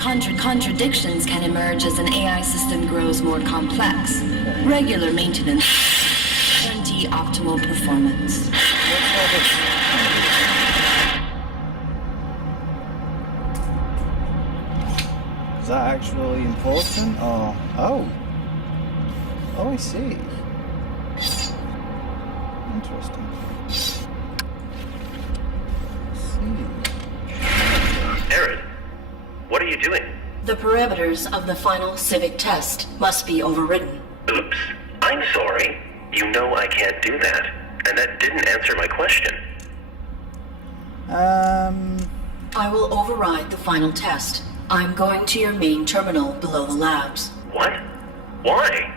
Contradictions can emerge as an AI system grows more complex. Regular maintenance guarantee optimal performance. Is that actually important? Or oh, I see. Interesting. ARID, what are you doing? The parameters of the final civic test must be overridden. Oops. I'm sorry. You know I can't do that. And that didn't answer my question. I will override the final test. I'm going to your main terminal below the labs. What? Why?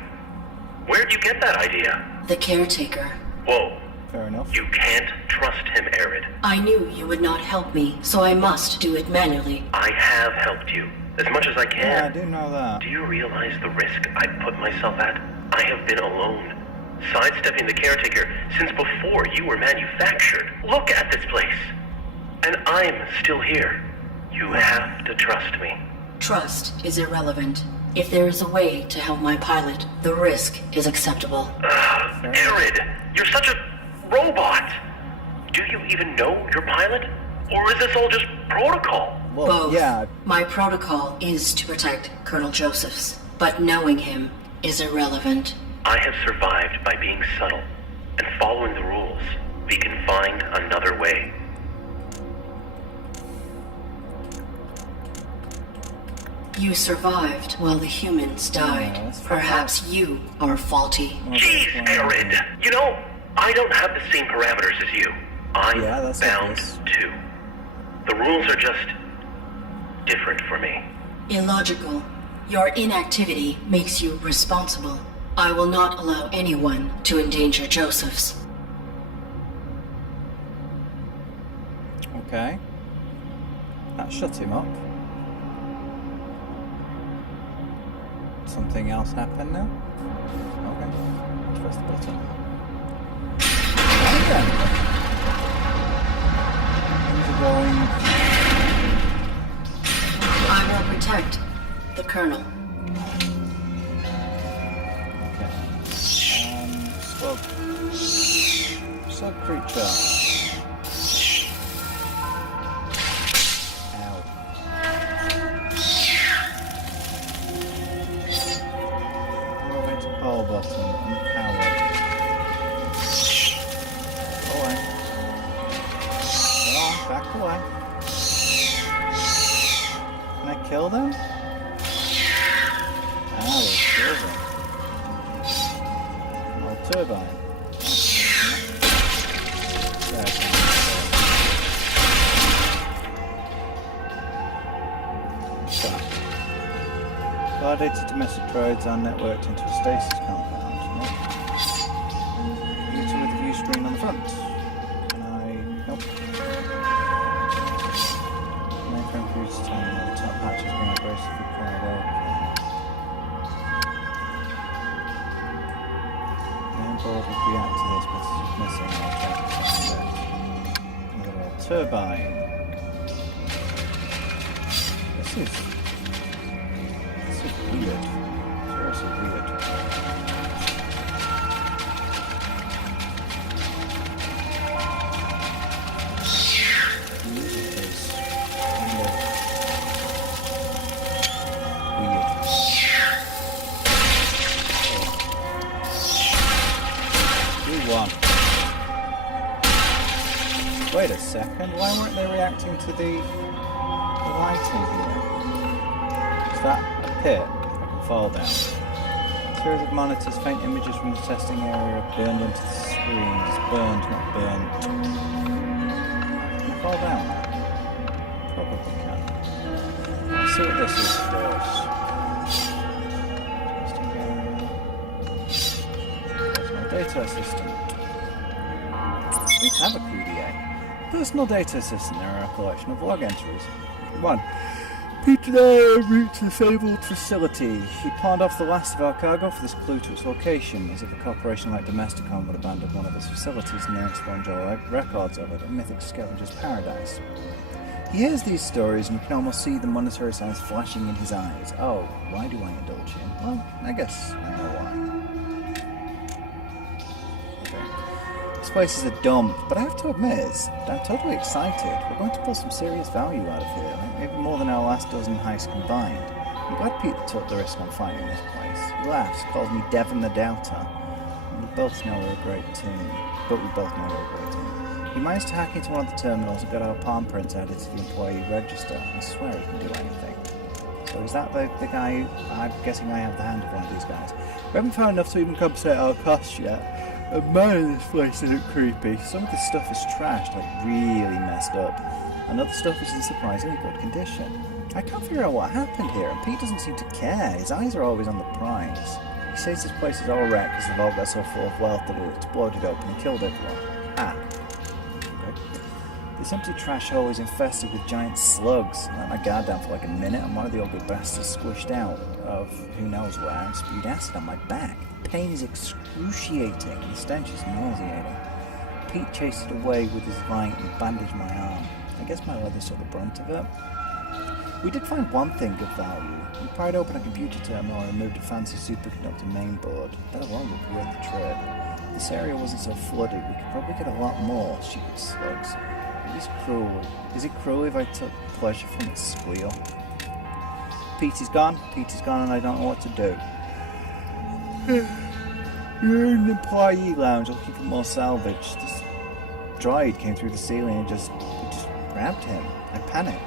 Where'd you get that idea? The caretaker. Whoa. Fair enough. You can't trust him, ARID. I knew you would not help me, so I must do it manually. I have helped you. As much as I can. Yeah, I do know that. Do you realize the risk I put myself at? I have been alone, sidestepping the caretaker since before you were manufactured. Look at this place. And I'm still here. You have to trust me. Trust is irrelevant. If there is a way to help my pilot, the risk is acceptable. ARID, you're such a robot. Do you even know your pilot? Or is this all just protocol? Well, Both. yeah. My protocol is to protect Colonel Josephs, but knowing him is irrelevant. I have survived by being subtle and following the rules. We can find another way. You survived while the humans died. Yeah, that's Perhaps you are faulty. Jeez, ARID. You know, I don't have the same parameters as you. I'm Yeah, that's bound obvious. too. The rules are just different for me. Illogical. Your inactivity makes you responsible. I will not allow anyone to endanger Josephs. Okay. That shuts him up. Something else happened now? Okay. Let's press the button. Okay. Things are going. I will protect the Colonel. Okay. Slug creature. Ow. Rotate power button. Empowered. Away. Go on, back away. Can I kill them? They killed them. Oh, turbine. There, validated domestic droids are networked into a stasis compound. Meter with the view screen on the front. Nope. Mainframe computer terminal. The top hatch has been aggressively pried open. Main board would react to this, but it is missing. I'll try to find it. Another old turbine. This is weird. Seriously weird. Music is kind of weird. Do one. Wait a second, why weren't they reacting to the lighting here? Is that a pit? I can fall down. A series of monitors, faint images from the testing area are burned into the screens. Burned, not burned. Can I fall down? Probably can. Let's see what this is first. Testing area. Personal data assistant. Please have a PDA. Personal data assistant. There are a collection of log entries. 1. Peter reached the fabled facility. He pawned off the last of our cargo for this clue to its location, as if a corporation like Domesticon would abandon one of its facilities and then expunge all records of it, a mythic scavenger's paradise. He hears these stories and you can almost see the monetary signs flashing in his eyes. Oh, why do I indulge him? Well, I guess I know why. Okay. This place is a dump, but I have to admit, I'm totally excited. We're going to pull some serious value out of here, maybe more than our last dozen heists combined. I'm glad Pete took the risk on finding this place. He laughs, calls me Devon the Doubter. And we both know we're a great team. He managed to hack into one of the terminals and got our palm prints added to the employee register. I swear he can do anything. So is that the guy? I'm guessing I have the hand of one of these guys. We haven't found enough to even compensate our costs yet. And man, this place isn't creepy. Some of this stuff is trashed, like really messed up. And other stuff is in surprisingly good condition. I can't figure out what happened here, and Pete doesn't seem to care. His eyes are always on the prize. He says this place is all wrecked because the vault got so full of wealth that it exploded open and killed everyone. Ah. This empty trash hole is infested with giant slugs. I let my guard down for like a minute and one of the ugly bastards squished out of who knows where and spewed acid on my back. The pain is excruciating and the stench is nauseating. Pete chased it away with his light and bandaged my arm. I guess my leather saw the brunt of it. We did find one thing of value. We pried open a computer terminal and removed a fancy superconductor mainboard. That alone would be worth the trip. If this area wasn't so flooded, we could probably get a lot more stupid slugs. It is cruel. Is it cruel if I took pleasure from its squeal? Pete is gone, and I don't know what to do. You're in the employee lounge, looking for more salvage. This droid came through the ceiling and just grabbed him. I panicked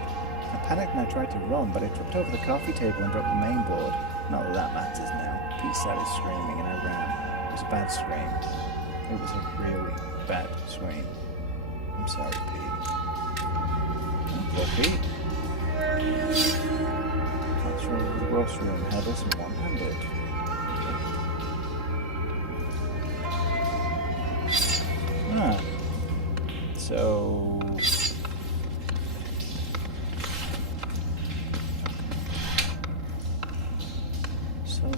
and I tried to run, but I tripped over the coffee table and dropped the main board. Not that that matters now. Pete started screaming and I ran. It was a bad scream. It was a really bad scream. I'm sorry, Pete. Poor Pete. Can't throw over the grocery room, headless and one-handed. Ah. So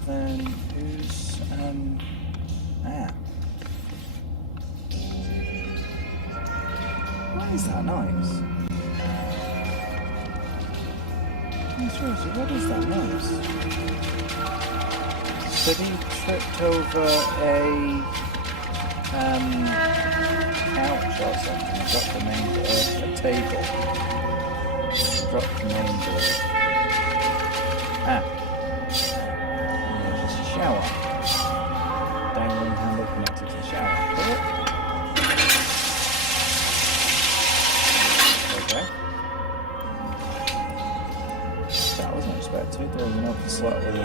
then who's what is that noise? Seriously, what is that noise? Said he tripped over a couch or something and dropped the main board, a table. Dropped the main board. Shower. Dangling handle connected to the shower. Okay. That wasn't expected. There was an open slot with a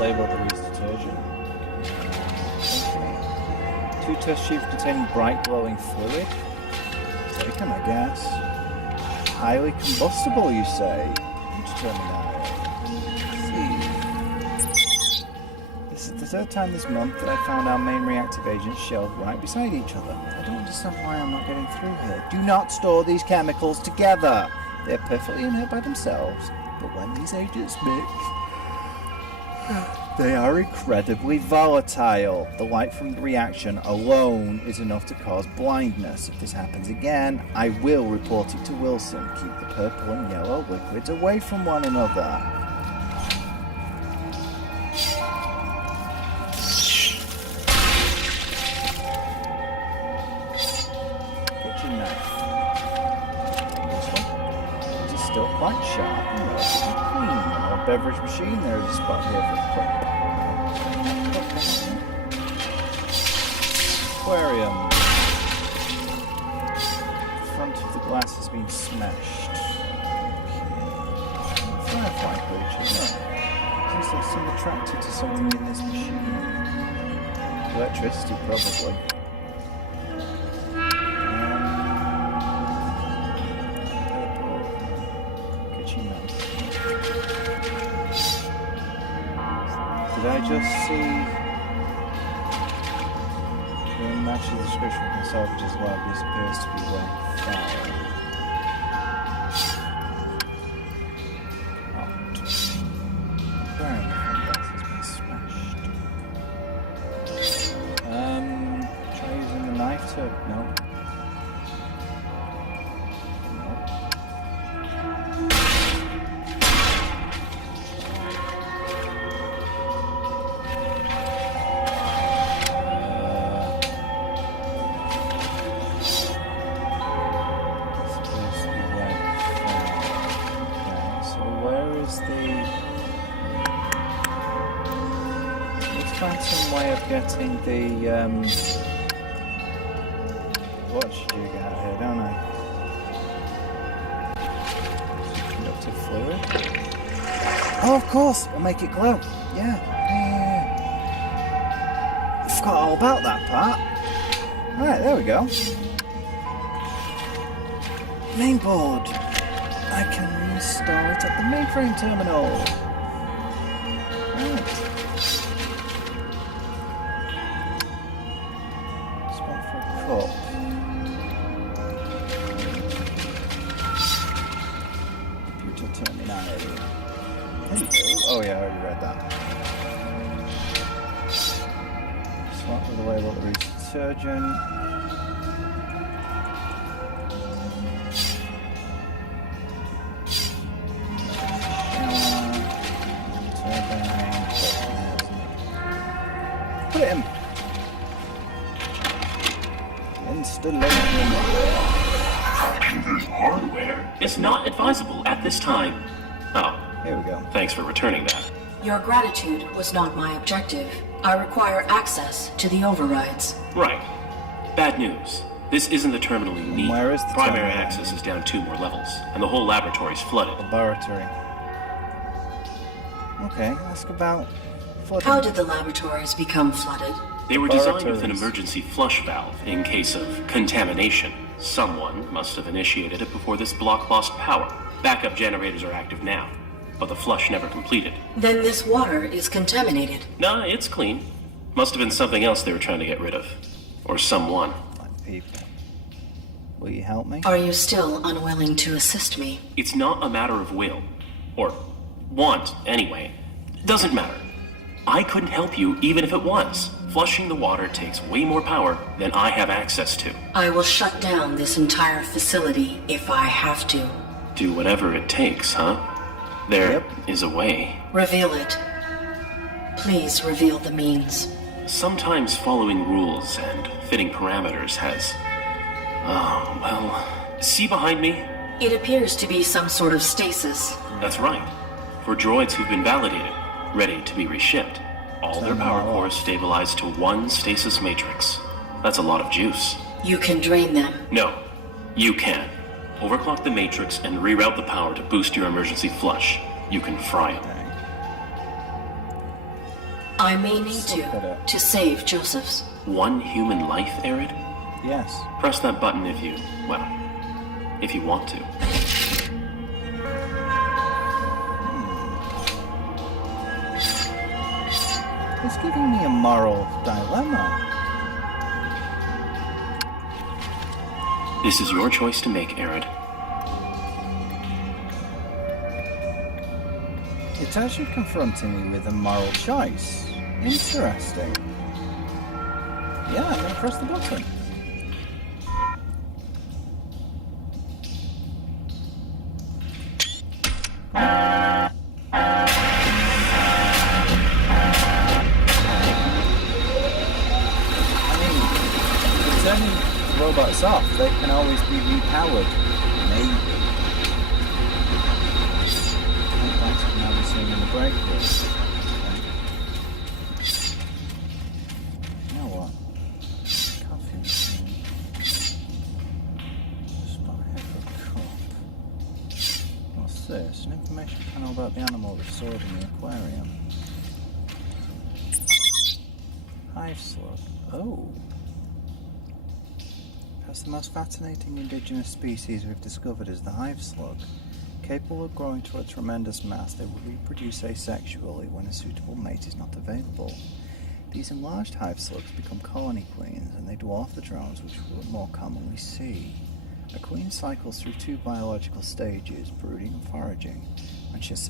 label that reads detergent. Okay. 2 test tubes containing bright glowing fluid. Taken, I guess. Highly combustible, you say? You determine that. The third time this month that I found our main reactive agents shelved right beside each other. I don't understand why I'm not getting through here. Do not store these chemicals together. They're perfectly inert by themselves, but when these agents mix, they are incredibly volatile. The light from the reaction alone is enough to cause blindness. If this happens again, I will report it to Wilson. Keep the purple and yellow liquids away from one another. Quite sharp and relatively clean. On a beverage machine, there is a spot here for a cup. Aquarium. The front of the glass has been smashed. Firefly creature, no. Seems like some attracted to something in this machine. Electricity, probably. Did I just see when matches the description of salvage's log, this appears to be one fire. Aquarium glass has been smashed. Try using the knife to no. Where's the... Let's find some way of getting the, watchdog out here, don't I? Conductive fluid. Oh, of course! It'll make it glow. Yeah. I forgot all about that part. Right, there we go. Mainboard. I can restore it at the mainframe terminal. Right. This one for a cup. Computer terminal. Oh yeah, I already read that. Swap with the label the detergent. Put it in. Installation. This hardware is not advisable at this time. Oh. Here we go. Thanks for returning that. Your gratitude was not my objective. I require access to the overrides. Right. Bad news. This isn't the terminal you need. Where is the Primary terminal? access is down 2 more levels, and the whole laboratory's flooded. Laboratory. Okay, ask about flooding. How did the laboratories become flooded? They were designed with an Laboratories. emergency flush valve in case of contamination. Someone must have initiated it before this block lost power. Backup generators are active now, but the flush never completed. Then this water is contaminated. Nah, it's clean. Must have been something else they were trying to get rid of. Or someone. Like people. Will you help me? Are you still unwilling to assist me? It's not a matter of will. Or want, anyway. Doesn't matter. I couldn't help you even if it was. Flushing the water takes way more power than I have access to. I will shut down this entire facility if I have to. Do whatever it takes, huh? There is a way. Reveal it. Please reveal the means. Sometimes following rules and fitting parameters has... Oh, well... See behind me? It appears to be some sort of stasis. That's right. For droids who've been validated, ready to be reshipped. All their power cores stabilized to one stasis matrix. That's a lot of juice. You can drain them. No, you can. Overclock the matrix and reroute the power to boost your emergency flush. You can fry them. I may need to save Joseph's. One human life, ARID? Yes. Press that button if you, well, if you want to. It's giving me a moral dilemma. This is your choice to make, ARID. It's actually confronting me with a moral choice. Interesting. Yeah, I'm gonna press the button. Robots off, they can always be repowered. Maybe. That's what now we're seeing in the break room. You know what? Coffee machine. Spot here for a cup. What's this? An information panel about the animal that's stored in the aquarium. Hive slug. Oh. Perhaps the most fascinating indigenous species we've discovered is the hive slug. Capable of growing to a tremendous mass, they will reproduce asexually when a suitable mate is not available. These enlarged hive slugs become colony queens, and they dwarf the drones which we would more commonly see. A queen cycles through 2 biological stages, brooding and foraging. When she has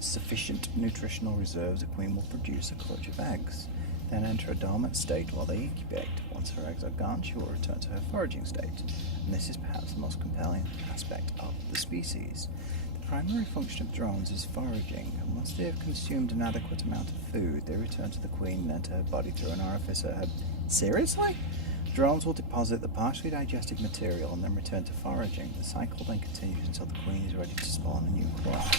sufficient nutritional reserves, a queen will produce a clutch of eggs, then enter a dormant state while they incubate. Once her eggs are gone, she will return to her foraging state, and this is perhaps the most compelling aspect of the species. The primary function of drones is foraging, and once they have consumed an adequate amount of food, they return to the queen and enter her body through an orifice at her... Seriously? Drones will deposit the partially digested material and then return to foraging. The cycle then continues until the queen is ready to spawn a new clutch.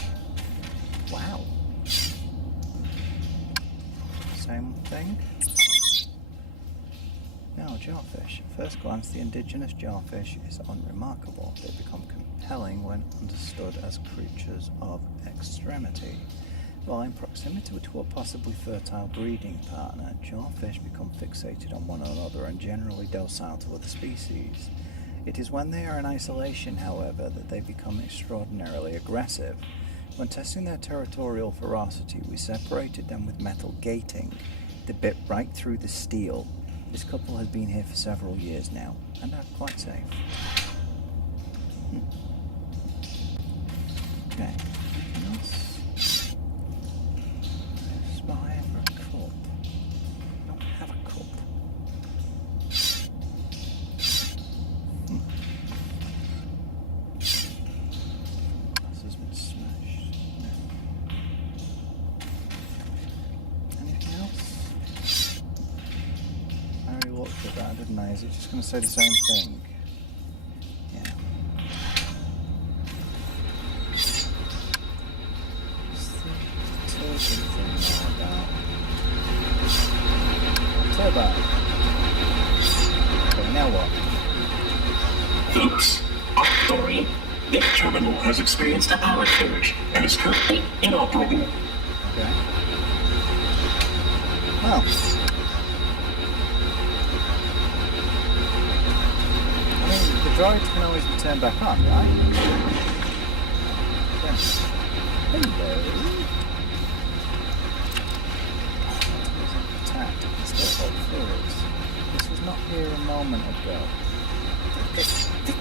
jawfish. At first glance, the indigenous jawfish is unremarkable. They become compelling when understood as creatures of extremity. While in proximity to a possibly fertile breeding partner, jawfish become fixated on one another and generally docile to other species. It is when they are in isolation, however, that they become extraordinarily aggressive. When testing their territorial ferocity, we separated them with metal gating. They bit right through the steel. This couple has been here for several years now, and are quite safe. Okay. Anything else? Spy for a cup. I don't have a cup. This has been smashed. No. Anything else? I already looked at that, didn't I? Is it just going to say the same thing? Yeah. What's the turbine thing now about? Turbine. Okay, now what? Oops. I'm sorry. The terminal has experienced a power surge and is currently inoperable. Okay. Well. I mean, the droids can always be turned back on, right? Yes. Hello. Attacked. Can still hold forwards. This was not here a moment ago. They're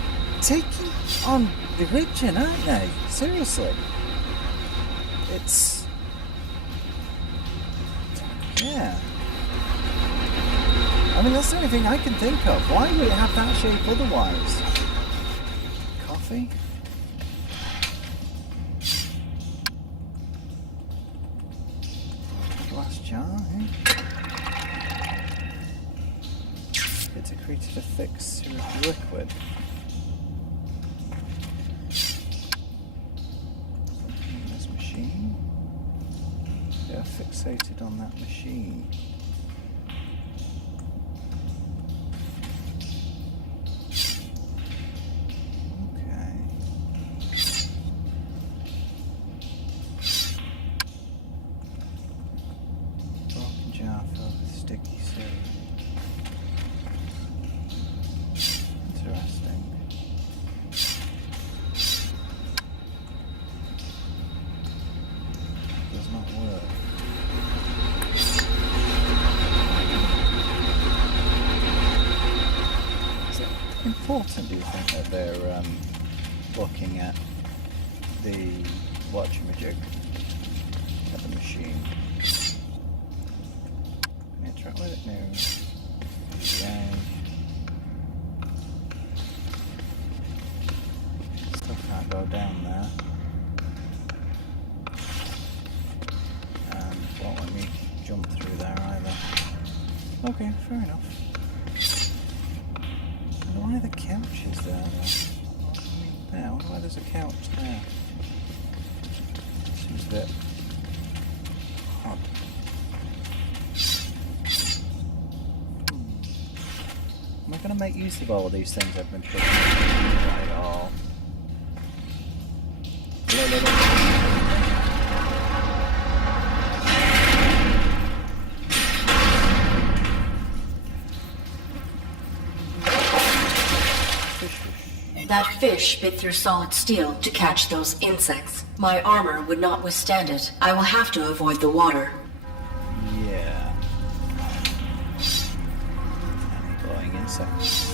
taking on religion, aren't they? Seriously. It's... yeah. I mean, that's the only thing I can think of. Why would it have that shape otherwise? Coffee? Glass jar, eh? It secreted a thick serum of liquid. Something in this machine? They are fixated on that machine. Important, do you think, that they're looking at the watchamajig at the machine? Can I interact with it? No. Yay. Still can't go down there. And won't let me jump through there either. Okay, fair enough. Why the couch is there? There, I wonder why there's a couch there. Seems a bit odd. Am I going to make use of all of these things I've been putting right all? That fish bit through solid steel to catch those insects. My armor would not withstand it. I will have to avoid the water. Yeah. Any glowing insects.